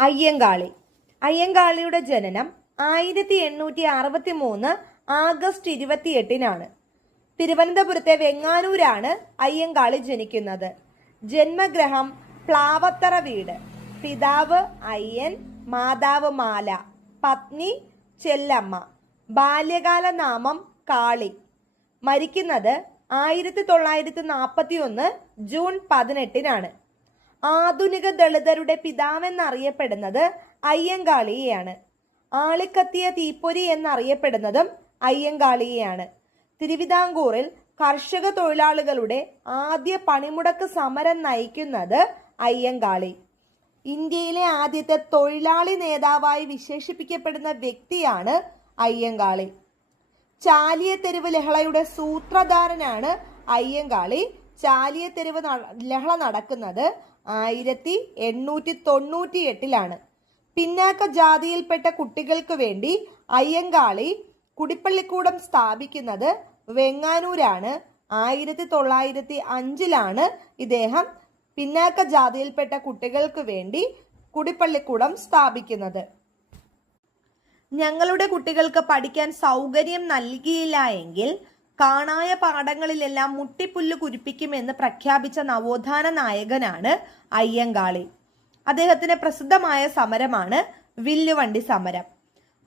അയ്യങ്കാളി. അയ്യങ്കാളിയുടെ ജനനം 1863 ആഗസ്റ്റ് 28-നാണ്. തിരുവനന്തപുരത്തെ വെങ്ങാനൂരാണ് അയ്യങ്കാളി ജനിക്കുന്നത്. ജന്മഗ്രഹം പ്ലാവത്തറ വീട്. പിതാവ് അയ്യൻ, മാതാവ് മാല, പത്നി ചെല്ലമ്മ. ബാല്യകാല നാമം കാളി. മരിക്കുന്നത് 1941 ജൂൺ 18-നാണ്. ആധുനിക ദളിതരുടെ പിതാവെന്നറിയപ്പെടുന്നത് അയ്യങ്കാളിയെയാണ്. ആളിക്കത്തിയ തീപ്പൊരി എന്നറിയപ്പെടുന്നതും അയ്യങ്കാളിയെയാണ്. തിരുവിതാംകൂറിൽ കർഷക തൊഴിലാളികളുടെ ആദ്യ പണിമുടക്ക് സമരം നയിക്കുന്നത് അയ്യങ്കാളി. ഇന്ത്യയിലെ ആദ്യത്തെ തൊഴിലാളി നേതാവായി വിശേഷിപ്പിക്കപ്പെടുന്ന വ്യക്തിയാണ് അയ്യങ്കാളി. ചാലിയത്തെരുവ് ലഹളയുടെ സൂത്രധാരനാണ് അയ്യങ്കാളി. ചാലിയത്തെരുവ് ലഹള നടക്കുന്നത് 1898-ലാണ്. പിന്നാക്ക ജാതിയിൽപ്പെട്ട കുട്ടികൾക്ക് വേണ്ടി അയ്യങ്കാളി കുടിപ്പള്ളിക്കൂടം സ്ഥാപിക്കുന്നത് വെങ്ങാനൂരാണ്. 1905-ലാണ് ഇദ്ദേഹം പിന്നാക്ക ജാതിയിൽപ്പെട്ട കുട്ടികൾക്ക് വേണ്ടി കുടിപ്പള്ളിക്കൂടം സ്ഥാപിക്കുന്നത്. ഞങ്ങളുടെ കുട്ടികൾക്ക് പഠിക്കാൻ സൗകര്യം നൽകിയില്ല എങ്കിൽ കാണായ പാടങ്ങളിലെല്ലാം മുട്ടിപ്പുല്ല് കുരിപ്പിക്കുമെന്ന് പ്രഖ്യാപിച്ച നവോത്ഥാന നായകനാണ് അയ്യങ്കാളി. അദ്ദേഹത്തിന്റെ പ്രസിദ്ധമായ സമരമാണ് വില്ലുവണ്ടി സമരം.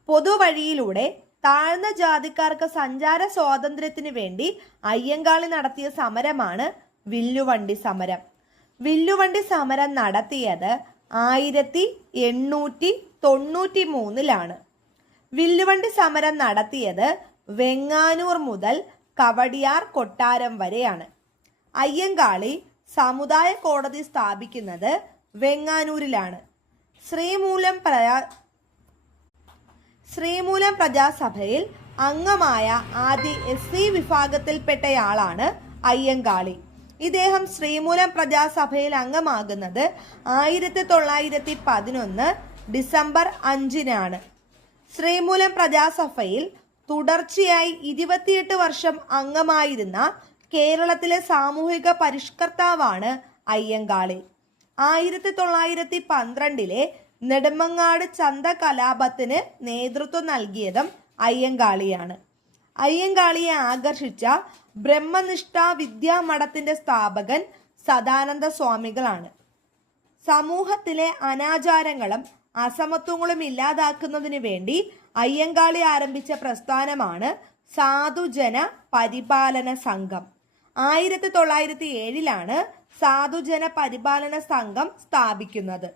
പൊതുവഴിയിലൂടെ താഴ്ന്ന ജാതിക്കാർക്ക് സഞ്ചാര സ്വാതന്ത്ര്യത്തിന് വേണ്ടി അയ്യങ്കാളി നടത്തിയ സമരമാണ് വില്ലുവണ്ടി സമരം. വില്ലുവണ്ടി സമരം നടത്തിയത് 1893-ലാണ്. വില്ലുവണ്ടി സമരം നടത്തിയത് വെങ്ങാനൂർ മുതൽ കവടിയാർ കൊട്ടാരം വരെയാണ്. അയ്യങ്കാളി സമുദായ കോടതി സ്ഥാപിക്കുന്നത് വെങ്ങാനൂരിലാണ്. ശ്രീമൂലം പ്രജാസഭയിൽ അംഗമായ ആദ്യ SC വിഭാഗത്തിൽപ്പെട്ടയാളാണ് അയ്യങ്കാളി. ഇദ്ദേഹം ശ്രീമൂലം പ്രജാസഭയിൽ അംഗമാകുന്നത് 1911 ഡിസംബർ 5-നാണ്. ശ്രീമൂലം പ്രജാസഭയിൽ തുടർച്ചയായി 28 വർഷം അംഗമായിരുന്ന കേരളത്തിലെ സാമൂഹിക പരിഷ്കർത്താവാണ് അയ്യങ്കാളി. 1912-ലെ നെടുമങ്ങാട് ചന്ത കലാപത്തിന് നേതൃത്വം നൽകിയതും അയ്യങ്കാളിയാണ്. അയ്യങ്കാളിയെ ആകർഷിച്ച ബ്രഹ്മനിഷ്ഠ വിദ്യാമഠത്തിന്റെ സ്ഥാപകൻ സദാനന്ദ സ്വാമികളാണ്. സമൂഹത്തിലെ അനാചാരങ്ങളും അസമത്വങ്ങളും ഇല്ലാതാക്കുന്നതിന് വേണ്ടി അയ്യങ്കാളി ആരംഭിച്ച പ്രസ്ഥാനമാണ് സാധുജന പരിപാലന സംഘം. 1907-ലാണ് സാധുജന പരിപാലന സംഘം സ്ഥാപിക്കുന്നത്.